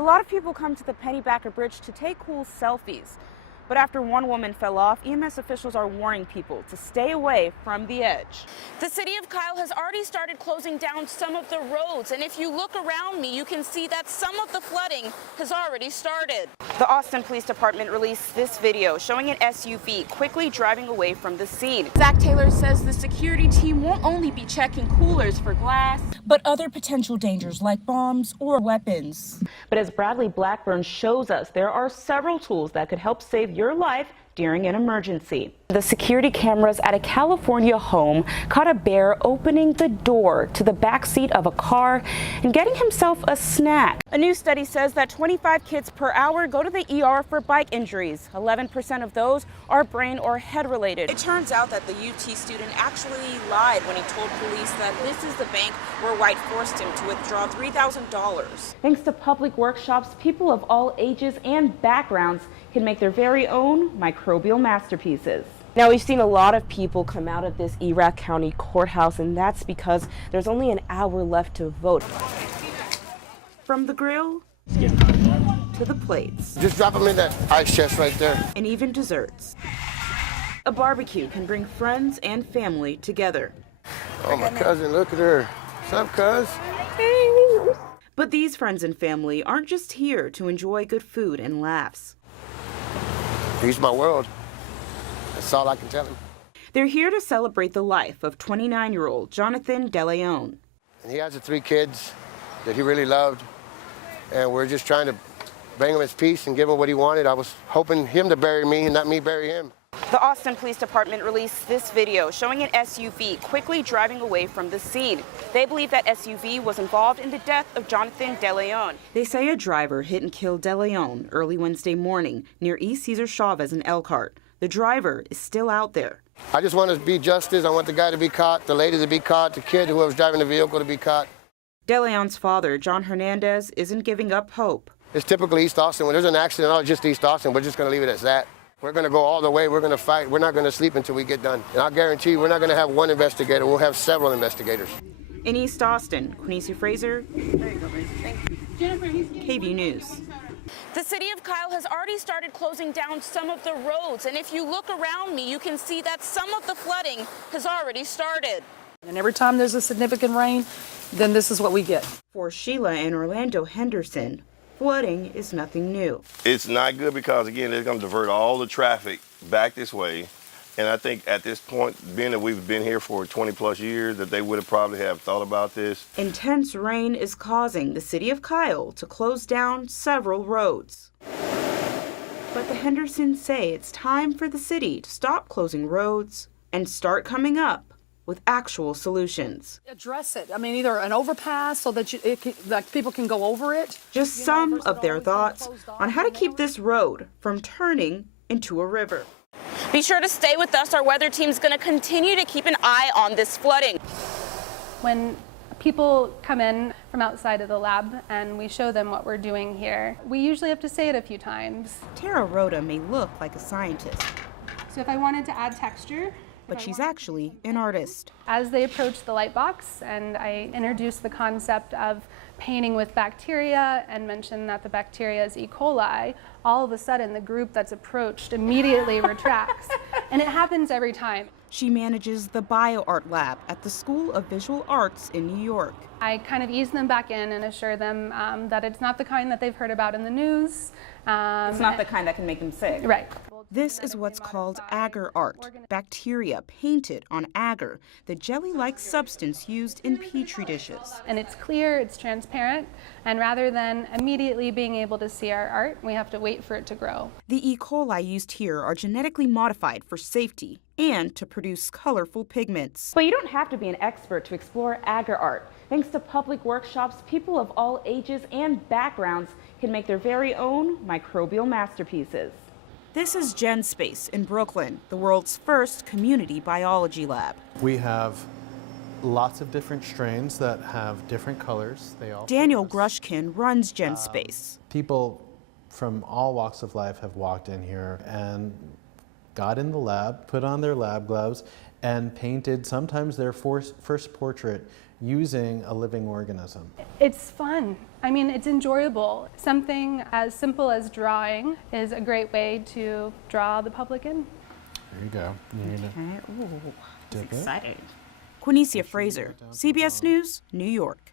A lot of people come to the Pennybacker Bridge to take cool selfies. But after one woman fell off, EMS officials are warning people to stay away from the edge. The city of Kyle has already started closing down some of the roads, and if you look around me, you can see that some of the flooding has already started. The Austin Police Department released this video showing an SUV quickly driving away from the scene. Zach Taylor says the security team won't only be checking coolers for glass, but other potential dangers like bombs or weapons. But as Bradley Blackburn shows us, there are several tools that could help save your life during an emergency. The security cameras at a California home caught a bear opening the door to the back seat of a car and getting himself a snack. A new study says that 25 kids per hour go to the ER for bike injuries. 11% of those are brain or head related. It turns out that the UT student actually lied when he told police that this is the bank where White forced him to withdraw $3,000. Thanks to public workshops, people of all ages and backgrounds can make their very own microbial masterpieces. Now, we've seen a lot of people come out of this Erath County courthouse, and that's because there's only an hour left to vote. From the grill to the plates. Just drop them in that ice chest right there. And even desserts. A barbecue can bring friends and family together. Oh, my cousin, look at her. What's up, cuz? Hey. But these friends and family aren't just here to enjoy good food and laughs. He's my world. That's all I can tell him. They're here to celebrate the life of 29-year-old Jonathan DeLeon. And he has the 3 kids that he really loved, and we're just trying to bring him his peace and give him what he wanted. I was hoping him to bury me and not me bury him. The Austin Police Department released this video showing an SUV quickly driving away from the scene. They believe that SUV was involved in the death of Jonathan DeLeon. They say a driver hit and killed DeLeon early Wednesday morning near East Cesar Chavez in Elkhart. The driver is still out there. I just want to be justice. I want the guy to be caught, the lady to be caught, the kid who was driving the vehicle to be caught. DeLeon's father, John Hernandez, isn't giving up hope. It's typical East Austin. When there's an accident, oh, just East Austin, we're just going to leave it as that. We're going to go all the way. We're going to fight. We're not going to sleep until we get done. And I guarantee you, we're not going to have one investigator. We'll have several investigators. In East Austin, Quincy Fraser, KVUE News. The city of Kyle has already started closing down some of the roads, and if you look around me, you can see that some of the flooding has already started. And every time there's a significant rain, then this is what we get. For Sheila and Orlando Henderson, flooding is nothing new. It's not good because, again, it's going to divert all the traffic back this way. And I think at this point, being that we've been here for 20 plus years, that they would have probably have thought about this. Intense rain is causing the city of Kyle to close down several roads. But the Hendersons say it's time for the city to stop closing roads and start coming up with actual solutions. Address it. I mean, either an overpass so that like people can go over it. Just some of their thoughts on how to keep this road from turning into a river. Be sure to stay with us. Our weather team's going to continue to keep an eye on this flooding. When people come in from outside of the lab and we show them what we're doing here, we usually have to say it a few times. Tara Rhoda may look like a scientist. So if I wanted to add texture, but she's actually an artist. As they approach the light box and I introduce the concept of painting with bacteria and mention that the bacteria is E. coli, all of a sudden the group that's approached immediately retracts. And it happens every time. She manages the BioArt Lab at the School of Visual Arts in New York. I kind of ease them back in and assure them that it's not the kind that they've heard about in the news. It's not the kind that can make them sick. Right. This is what's called agar art, bacteria painted on agar, the jelly-like substance used in petri dishes. And it's clear, it's transparent, and rather than immediately being able to see our art, we have to wait for it to grow. The E. coli used here are genetically modified for safety and to produce colorful pigments. But you don't have to be an expert to explore agar art. Thanks to public workshops, people of all ages and backgrounds can make their very own microbial masterpieces. This is GenSpace in Brooklyn, the world's first community biology lab. We have lots of different strains that have different colors. Daniel Grushkin runs GenSpace. People from all walks of life have walked in here and got in the lab, put on their lab gloves, and painted sometimes their first portrait using a living organism. It's fun. I mean, it's enjoyable. Something as simple as drawing is a great way to draw the public in. There you go. Ooh, Dip it. exciting. Quinicia Fraser, CBS News, New York.